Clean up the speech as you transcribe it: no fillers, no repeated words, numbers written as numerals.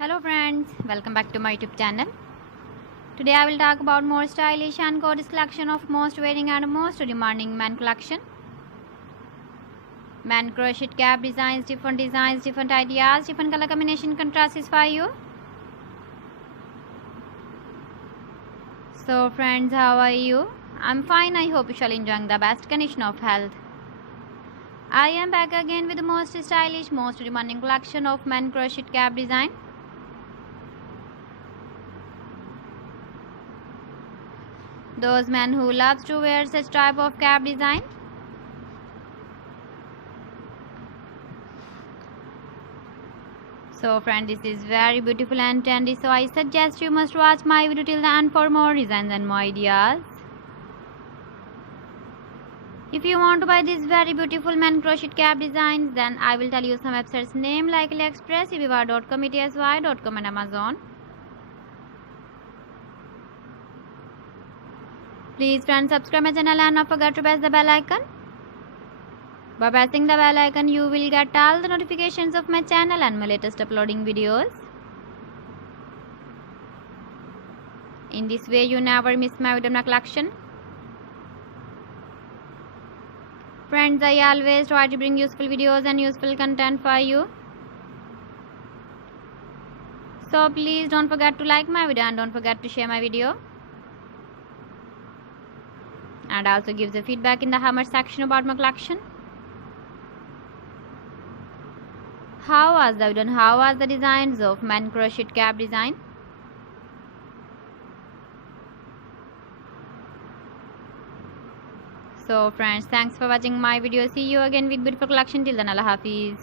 Hello friends, welcome back to my YouTube channel. Today I will talk about more stylish and gorgeous collection of most wearing and most demanding men collection. Men crochet cap designs, different ideas, different color combination contrasts for you. So friends, how are you? I'm fine. I hope you shall enjoying the best condition of health. I am back again with the most stylish, most demanding collection of men crochet cap design. Those men who loves to wear such type of cap design. So friend, this is very beautiful and trendy, so I suggest you must watch my video till the end for more designs and more ideas. If you want to buy these very beautiful men crochet cap designs, then I will tell you some websites name like AliExpress, eBay.com, etsy.com and Amazon. Please friends, subscribe my channel and not forget to press the bell icon. By pressing the bell icon, you will get all the notifications of my channel and my latest uploading videos. In this way, you never miss my video collection. Friends, I always try to bring useful videos and useful content for you. So please don't forget to like my video and don't forget to share my video. And also give the feedback in the comment section about my collection. How was the video and how was the designs of men crochet cap design? So friends, thanks for watching my video. See you again with beautiful collection. Till then, Allah Hafiz.